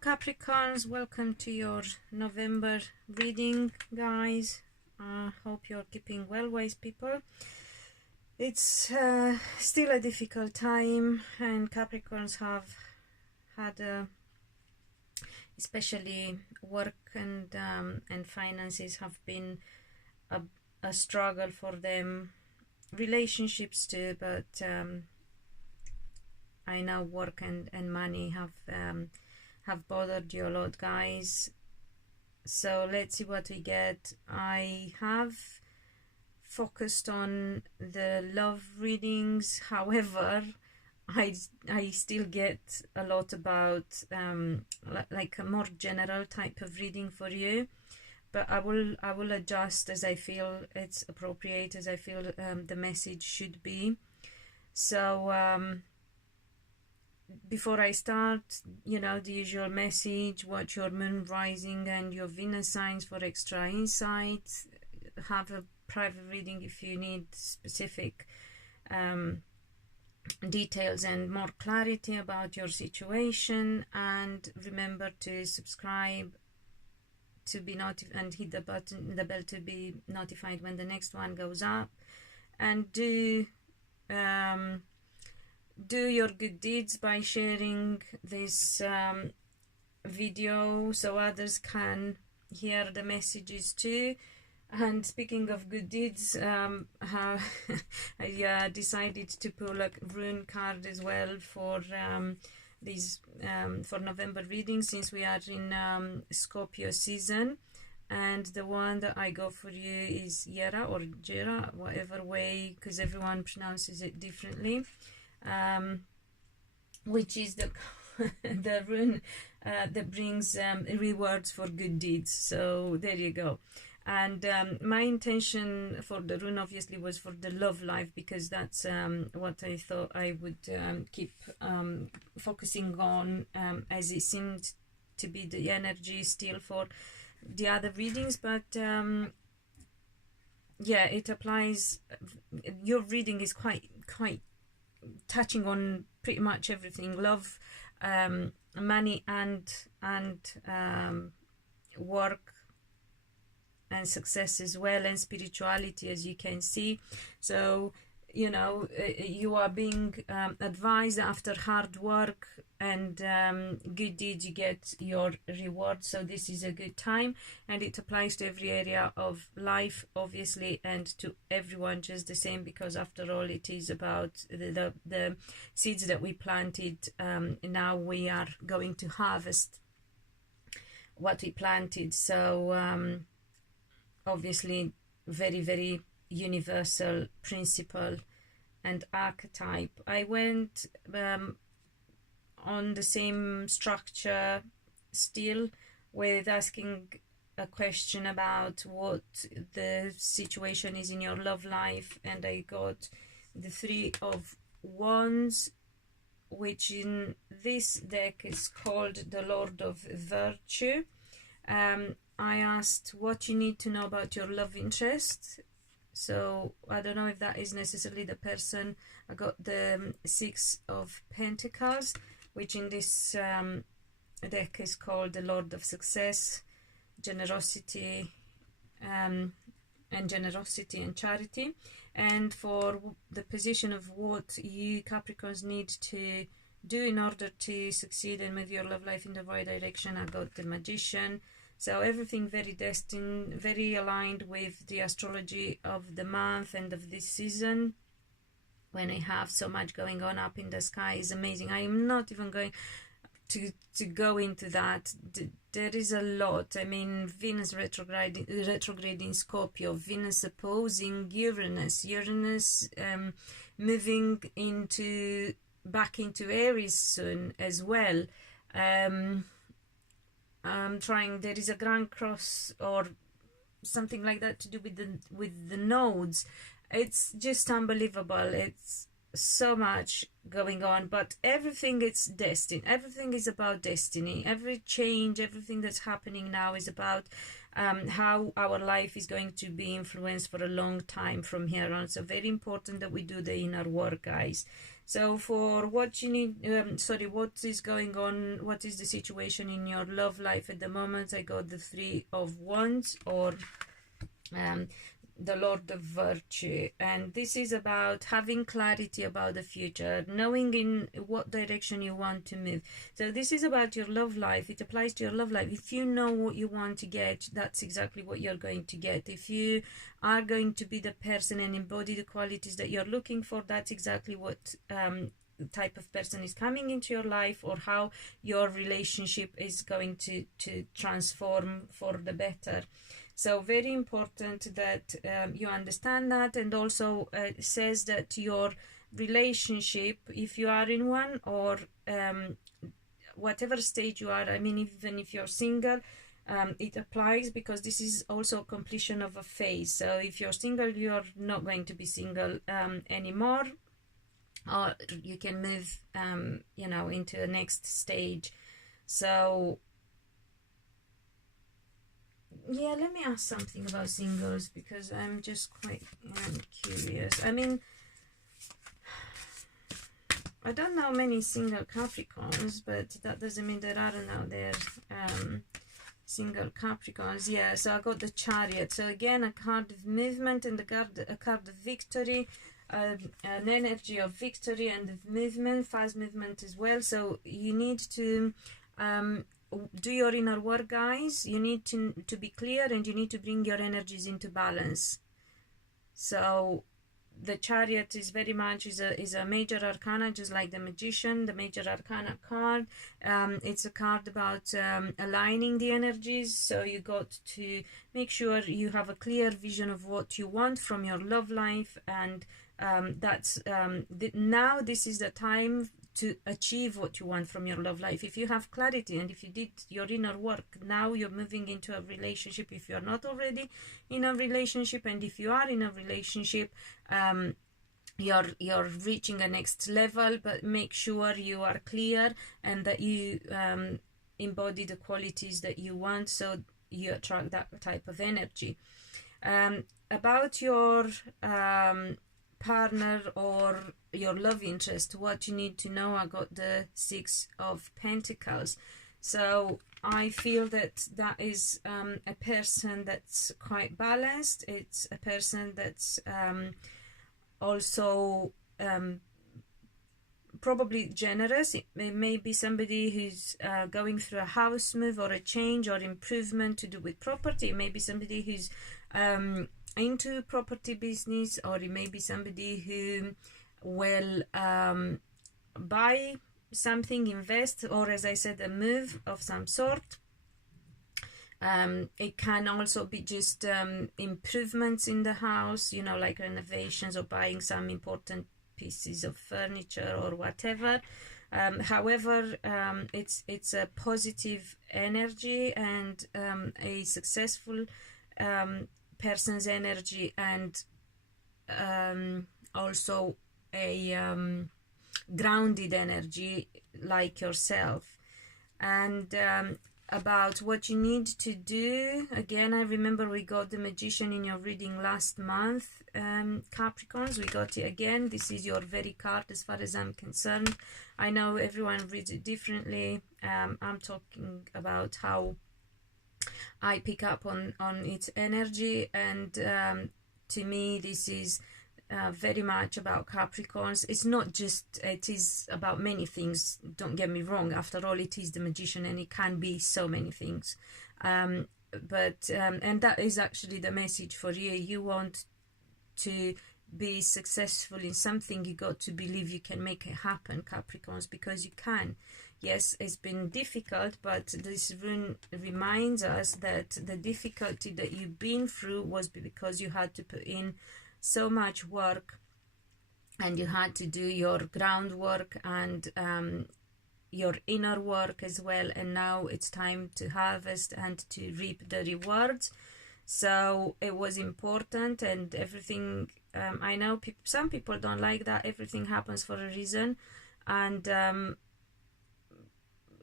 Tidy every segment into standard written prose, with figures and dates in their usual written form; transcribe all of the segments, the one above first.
Capricorns, welcome to your November reading, guys. Hope you're keeping well, wise people. It's still a difficult time, and Capricorns have had especially work and finances have been a struggle for them, relationships too, but I know work and money have bothered you a lot, guys. So let's see what we get. I have focused on the love readings, however I still get a lot about like a more general type of reading for you, but I will adjust as I feel it's appropriate, as I feel the message should be. So before I start, you know, the usual message: watch your moon rising and your Venus signs for extra insight. Have a private reading if you need specific details and more clarity about your situation. And remember to subscribe to be notified and hit the bell to be notified when the next one goes up. And do your good deeds by sharing this video so others can hear the messages too. And speaking of good deeds, I decided to pull a rune card as well for for November reading, since we are in Scorpio season. And the one that I go for you is Yera or Jera, whatever way, because everyone pronounces it differently. Which is the the rune that brings rewards for good deeds. So there you go. And my intention for the rune obviously was for the love life, because that's what I thought I would keep focusing on, as it seemed to be the energy still for the other readings. But yeah, it applies. Your reading is quite touching on pretty much everything: love, money, and work and success as well, and spirituality, as you can see. So, you know, you are being advised after hard work and good deeds, you get your reward. So this is a good time, and it applies to every area of life, obviously, and to everyone just the same, because after all, it is about the seeds that we planted. Now we are going to harvest what we planted. So obviously very, very universal principle and archetype. I went on the same structure still, with asking a question about what the situation is in your love life, and I got the Three of Wands, which in this deck is called the Lord of Virtue. I asked what you need to know about your love interest. So I don't know if that is necessarily the person. I got the Six of Pentacles, which in this deck is called the Lord of Success, generosity, and charity. And for the position of what you Capricorns need to do in order to succeed and move your love life in the right direction, I got the Magician. So everything very destined, very aligned with the astrology of the month and of this season, when I have so much going on up in the sky. Is amazing. I am not even going to go into that. There is a lot. I mean, Venus retrograde in Scorpio, Venus opposing Uranus, moving back into Aries soon as well. There is a Grand Cross or something like that to do with the nodes. It's just unbelievable. It's so much going on, but everything is destined. Everything is about destiny. Every change, everything that's happening now is about how our life is going to be influenced for a long time from here on. So very important that we do the inner work, guys. So for what you need, sorry, what is going on, what is the situation in your love life at the moment? I got the Three of Wands, or the Lord of Virtue, and this is about having clarity about the future, knowing in what direction you want to move. So this is about your love life. It applies to your love life. If you know what you want to get, that's exactly what you're going to get. If you are going to be the person and embody the qualities that you're looking for, that's exactly what type of person is coming into your life, or how your relationship is going to transform for the better. So very important that you understand that. And also says that your relationship, if you are in one, or whatever stage you are, I mean, even if you're single, it applies, because this is also a completion of a phase. So if you're single, you're not going to be single anymore, or you can move you know, into the next stage. So yeah, let me ask something about singles, because I'm just quite curious. I mean, I don't know many single Capricorns, but that doesn't mean there aren't out there single Capricorns. Yeah, so I got the Chariot. So again, a card of movement, and a card of victory, an energy of victory and of movement, fast movement as well. So you need to do your inner work, guys. You need to be clear, and you need to bring your energies into balance. So the Chariot is very much is a major arcana, just like the Magician, the major arcana card. It's a card about aligning the energies. So you got to make sure you have a clear vision of what you want from your love life, and that's now this is the time to achieve what you want from your love life. If you have clarity, and if you did your inner work, now you're moving into a relationship. If you're not already in a relationship, and if you are in a relationship, you're reaching a next level, but make sure you are clear, and that you embody the qualities that you want, so you attract that type of energy. About your partner or your love interest, what you need to know, I got the Six of Pentacles. So I feel that that is a person that's quite balanced. It's a person that's also probably generous. It may be somebody who's going through a house move, or a change or improvement to do with property. It may be somebody who's into property business, or it may be somebody who will buy something, invest, or, as I said, a move of some sort. It can also be just improvements in the house, you know, like renovations, or buying some important pieces of furniture or whatever. However, it's a positive energy, and a successful person's energy, and also a grounded energy, like yourself. And about what you need to do, again, I remember we got the Magician in your reading last month, Capricorns. We got it again. This is your very card as far as I'm concerned. I know everyone reads it differently. I'm talking about how I pick up on its energy, and to me this is very much about Capricorns. It's not just, it is about many things, don't get me wrong. After all, it is the Magician, and it can be so many things, and that is actually the message for you. You want to be successful in something, you got to believe you can make it happen, Capricorns, because you can. Yes, it's been difficult, but this rune reminds us that the difficulty that you've been through was because you had to put in so much work, and you had to do your groundwork and your inner work as well, and now it's time to harvest and to reap the rewards. So it was important, and everything, I know some people don't like that. Everything happens for a reason, and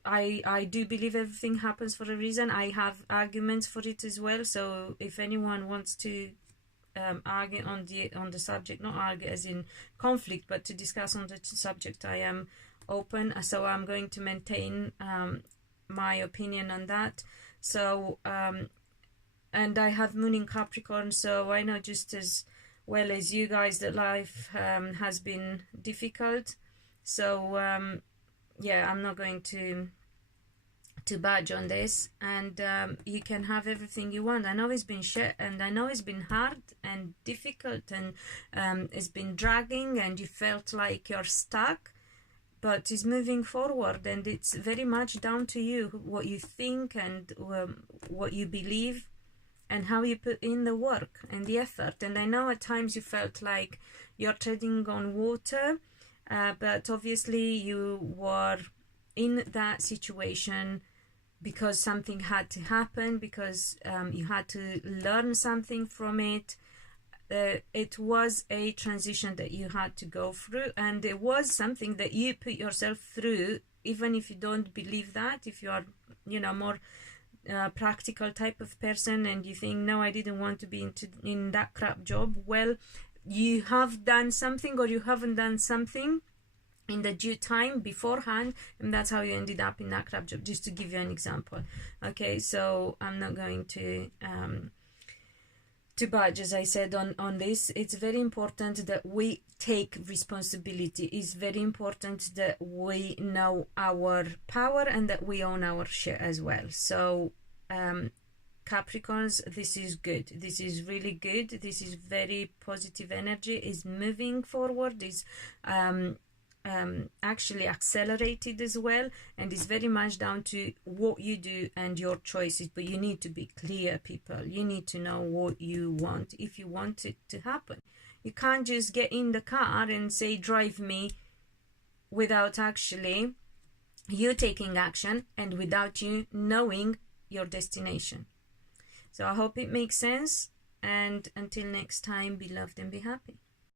I do believe everything happens for a reason. I have arguments for it as well, so if anyone wants to argue on the subject, not argue as in conflict, but to discuss on the subject, I am open. So I'm going to maintain my opinion on that. So and I have moon in Capricorn, so I know just as well as you guys that life has been difficult. So yeah, I'm not going to budge on this, and you can have everything you want. I know it's been shit, and I know it's been hard and difficult, and it's been dragging, and you felt like you're stuck, but it's moving forward, and it's very much down to you, what you think and what you believe, and how you put in the work and the effort. And I know at times you felt like you're treading on water, but obviously you were in that situation because something had to happen, because you had to learn something from it. It was a transition that you had to go through, and it was something that you put yourself through, even if you don't believe that. If you are, you know, more practical type of person, and you think, no, I didn't want to be in that crap job, well, you have done something, or you haven't done something in the due time beforehand, and that's how you ended up in that crap job, just to give you an example. Okay, so I'm not going to budge, as I said, on this. It's very important that we take responsibility. It's very important that we know our power and that we own our shit as well. So Capricorns, this is good. This is really good. This is very positive energy. Is moving forward. Is actually accelerated as well, and it's very much down to what you do and your choices. But you need to be clear, people. You need to know what you want if you want it to happen. You can't just get in the car and say, drive me, without actually you taking action and without you knowing your destination. So I hope it makes sense, and until next time, be loved and be happy.